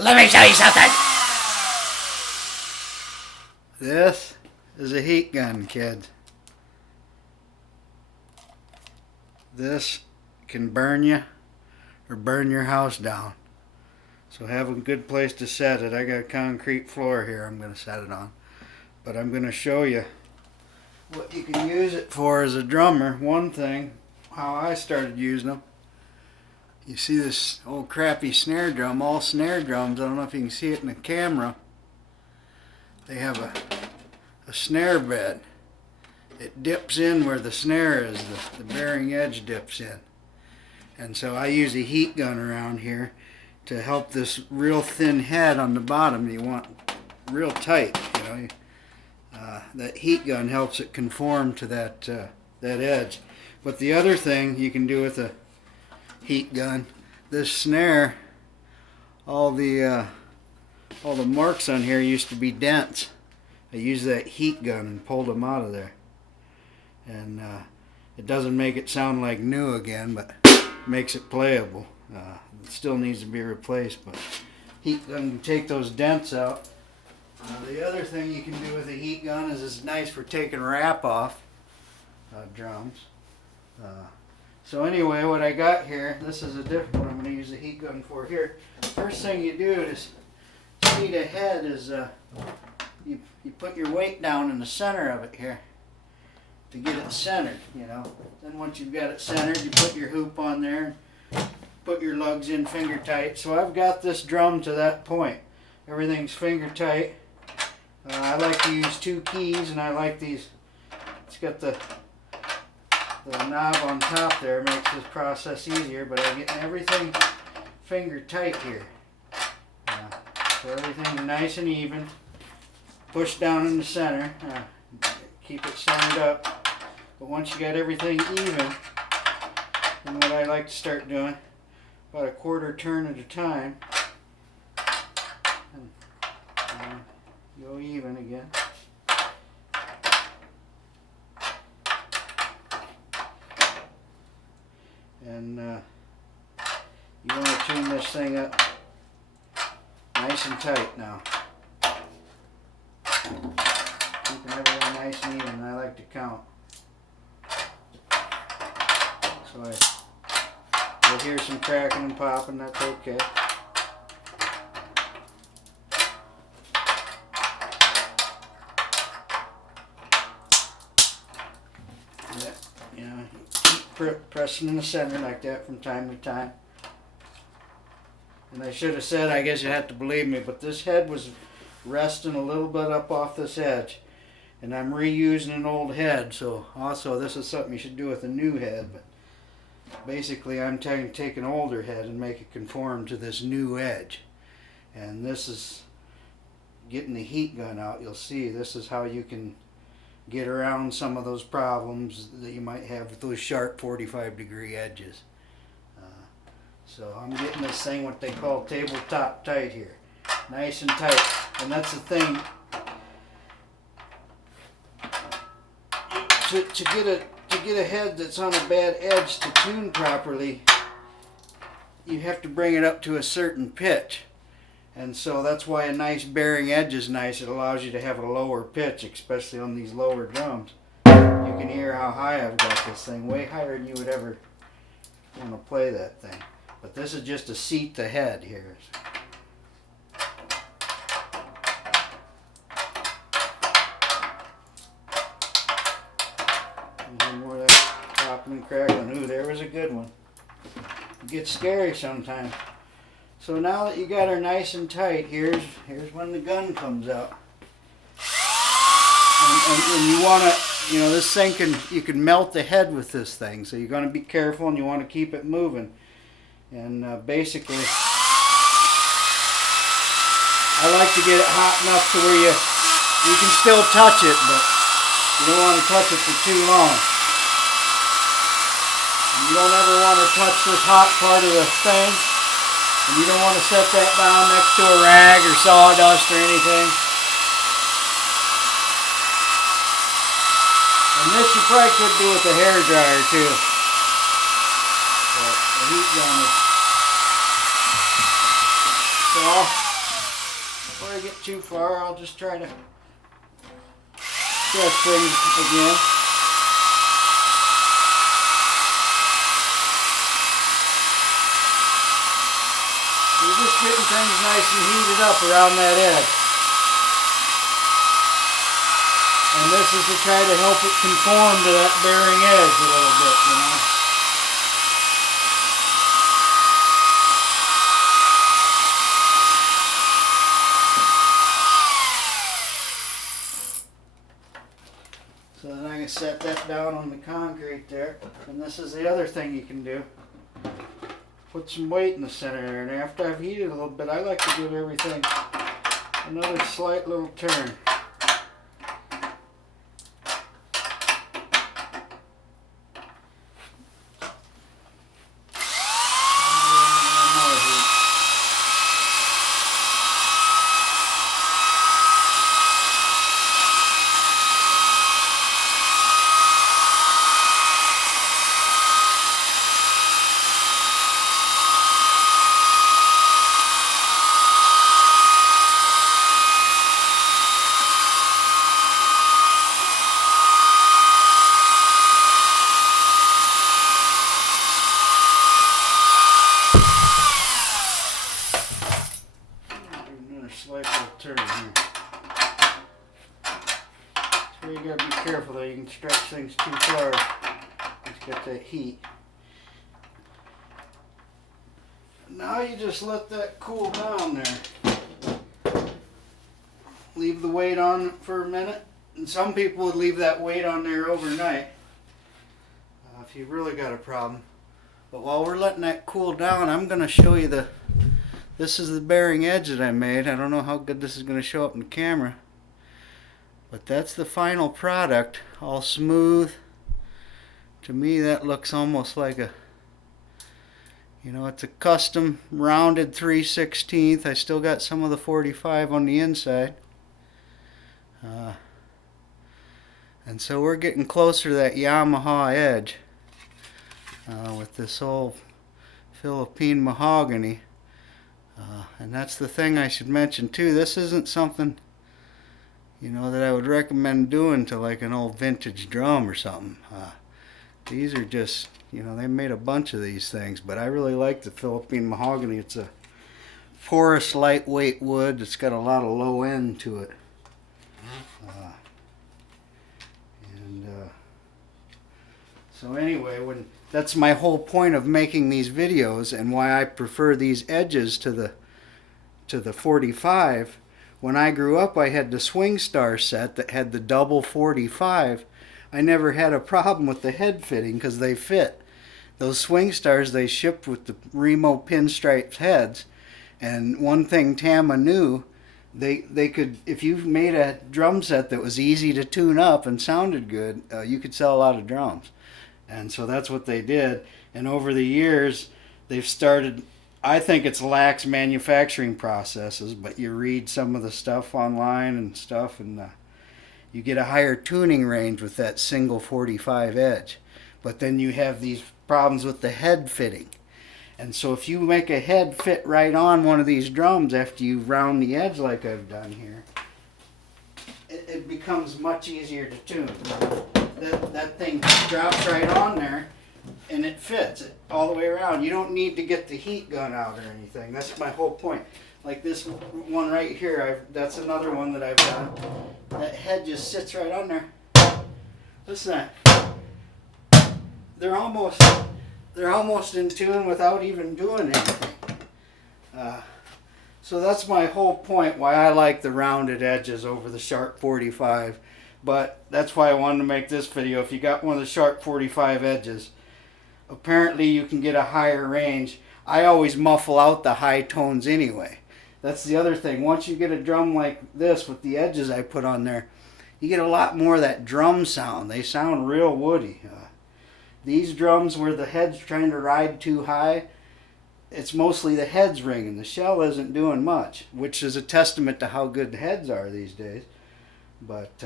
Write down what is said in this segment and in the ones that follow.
Let me show you something. This is a heat gun, kids. This can burn you or burn your house down. So have a good place to set it. I got a concrete floor here I'm going to set it on. But I'm going to show you what you can use it for as a drummer. One thing, how I started using them. You see this old crappy snare drum, all snare drums, I don't know if you can see it in the camera. They have a snare bed. It dips in where the snare is, the bearing edge dips in. And so I use a heat gun around here to help this real thin head on the bottom. You want real tight, you know. That heat gun helps it conform to that edge. But the other thing you can do with a heat gun, this snare, all the marks on here used to be dents. I used that heat gun and pulled them out of there. And it doesn't make it sound like new again, but makes it playable. It still needs to be replaced, but heat gun can take those dents out. The other thing you can do with a heat gun is it's nice for taking wrap off drums. So anyway, what I got here, this is a different one I'm going to use the heat gun for here. First thing you do is see the head is you put your weight down in the center of it here to get it centered, you know. Then once you've got it centered, you put your hoop on there, put your lugs in finger tight. So I've got this drum to that point. Everything's finger tight. I like to use 2 keys, and I like these. It's got the knob on top there, makes this process easier, but I get everything finger tight here. So everything nice and even. Push down in the center. Keep it centered up. But once you got everything even, then what I like to start doing, about a quarter turn at a time, and go even again. And you want to tune this thing up nice and tight now. Keeping everything nice and even. I like to count. So you'll hear some cracking and popping, that's okay. You know, keep pressing in the center like that from time to time. And I should have said, I guess you have to believe me, but this head was resting a little bit up off this edge. And I'm reusing an old head, so also this is something you should do with a new head. But basically I'm take an older head and make it conform to this new edge. And this is getting the heat gun out. You'll see this is how you can get around some of those problems that you might have with those sharp 45-degree edges. So I'm getting this thing what they call tabletop tight here. Nice and tight. And that's the thing. To get a head that's on a bad edge to tune properly, you have to bring it up to a certain pitch. And so that's why a nice bearing edge is nice. It allows you to have a lower pitch, especially on these lower drums. You can hear how high I've got this thing, way higher than you would ever want to play that thing. But this is just to seat the head here. And more of that popping and crackling. Ooh, there was a good one. It gets scary sometimes. So now that you got her nice and tight, here's when the gun comes out. And you want to, you know, this thing you can melt the head with this thing. So you're going to be careful and you want to keep it moving. And basically, I like to get it hot enough to where you can still touch it, but you don't want to touch it for too long. And you don't ever want to touch this hot part of the thing. And you don't want to set that down next to a rag or sawdust or anything. And this you probably could do with a hairdryer too. But the heat gun is... So before I get too far, I'll just try to test things again. We're just getting things nice and heated up around that edge. And this is to try to help it conform to that bearing edge a little bit, you know. So then I can set that down on the concrete there. And this is the other thing you can do. Put some weight in the center there. And after I've heated a little bit, I like to give everything another slight little turn. Slight little turn here. So you gotta be careful though, you can stretch things too far. It's got that heat. Now you just let that cool down there. Leave the weight on for a minute. And some people would leave that weight on there overnight. If you really got a problem. But while we're letting that cool down, I'm gonna show you this is the bearing edge that I made. I don't know how good this is going to show up in the camera. But that's the final product. All smooth. To me that looks almost like a, you know, it's a custom rounded 3/16. I still got some of the 45 on the inside. And so we're getting closer to that Yamaha edge. With this old Philippine mahogany. And that's the thing I should mention too. This isn't something, you know, that I would recommend doing to like an old vintage drum or something. These are just, you know, they made a bunch of these things, but I really like the Philippine mahogany. It's a porous, lightweight wood. It's got a lot of low end to it. So anyway, that's my whole point of making these videos and why I prefer these edges to the 45. When I grew up, I had the Swing Star set that had the double 45. I never had a problem with the head fitting because they fit. Those Swing Stars, they shipped with the Remo pinstriped heads. And one thing Tama knew, they could, if you made a drum set that was easy to tune up and sounded good, you could sell a lot of drums. And so that's what they did. And over the years, they've started, I think it's lax manufacturing processes, but you read some of the stuff online and stuff, and you get a higher tuning range with that single 45 edge. But then you have these problems with the head fitting. And so if you make a head fit right on one of these drums after you round the edge like I've done here, it becomes much easier to tune. That thing drops right on there and it fits it all the way around. You don't need to get the heat gun out or anything. That's my whole point. Like this one right here, that's another one that I've done. That head just sits right on there. Listen to that. They're almost in tune without even doing anything. So that's my whole point why I like the rounded edges over the sharp 45. But that's why I wanted to make this video. If you got one of the sharp 45 edges, apparently you can get a higher range. I always muffle out the high tones anyway. That's the other thing. Once you get a drum like this with the edges I put on there, you get a lot more of that drum sound. They sound real woody. These drums where the head's trying to ride too high, it's mostly the head's ringing. The shell isn't doing much, which is a testament to how good the heads are these days. But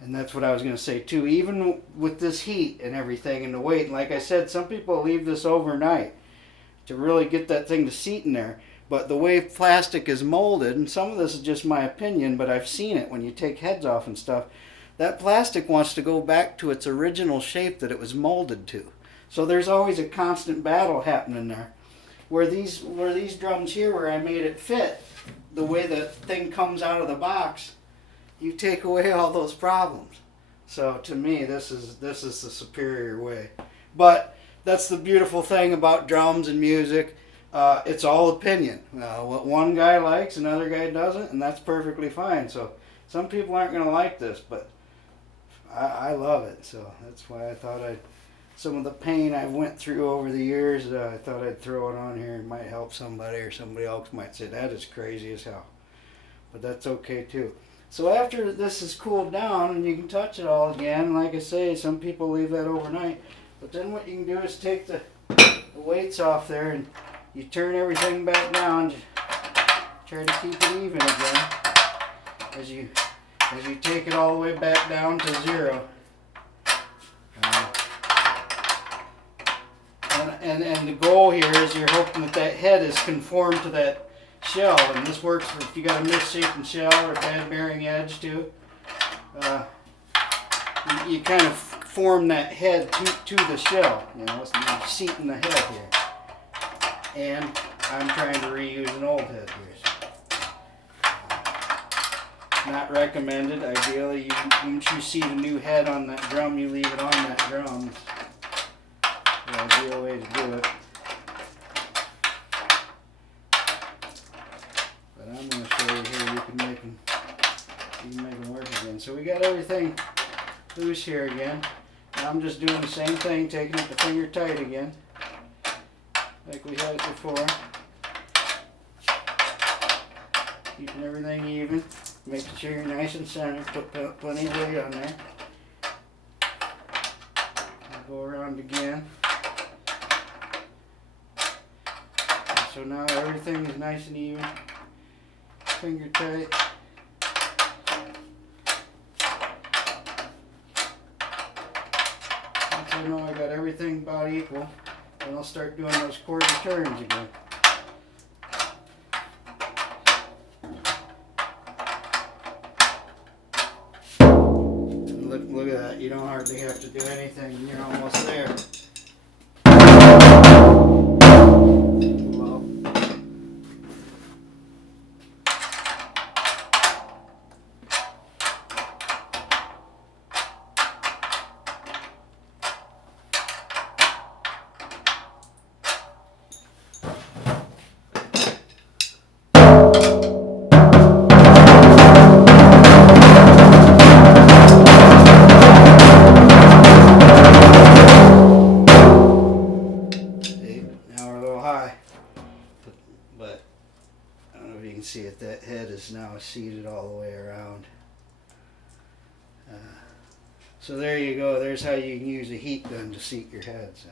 and that's what I was going to say too. Even with this heat and everything and the weight, and like I said, some people leave this overnight. to really get that thing to seat in there. But the way plastic is molded, and some of this is just my opinion, but I've seen it when you take heads off and stuff, that plastic wants to go back to its original shape that it was molded to. So there's always a constant battle happening there. Where these drums here, where I made it fit, the way the thing comes out of the box, you take away all those problems. So to me, this is the superior way. But that's the beautiful thing about drums and music. It's all opinion. What one guy likes, another guy doesn't, and that's perfectly fine. So some people aren't going to like this, but I love it. So that's why I thought some of the pain I went through over the years, I thought I'd throw it on here. It might help somebody, or somebody else might say, that is crazy as hell. But that's okay too. So after this is cooled down and you can touch it all again, like I say, some people leave that overnight. But then what you can do is take the weights off there and you turn everything back down, try to keep it even again as you take it all the way back down to zero. And the goal here is you're hoping that head is conformed to that shell, and this works for if you got a misshapen shell or bad bearing edge too. You kind of form that head to the shell, you know, so you're seating the head here. And I'm trying to reuse an old head here. So, not recommended. Ideally, once you see the new head on that drum, you leave it on that drum. It's the ideal way to do it. But I'm going to show you here. You can make them work again. So we got everything loose here again. Now I'm just doing the same thing, taking it to finger tight again, like we had it before. Keeping everything even, making sure you're nice and centered. Put plenty of weight on there. I'll go around again. So now everything is nice and even, finger tight. Once I know I got everything about equal, then I'll start doing those quarter turns again. And look at that, you don't hardly have to do anything and you're almost there. But I don't know if you can see it, that head is now seated all the way around. So there you go, there's how you can use a heat gun to seat your heads.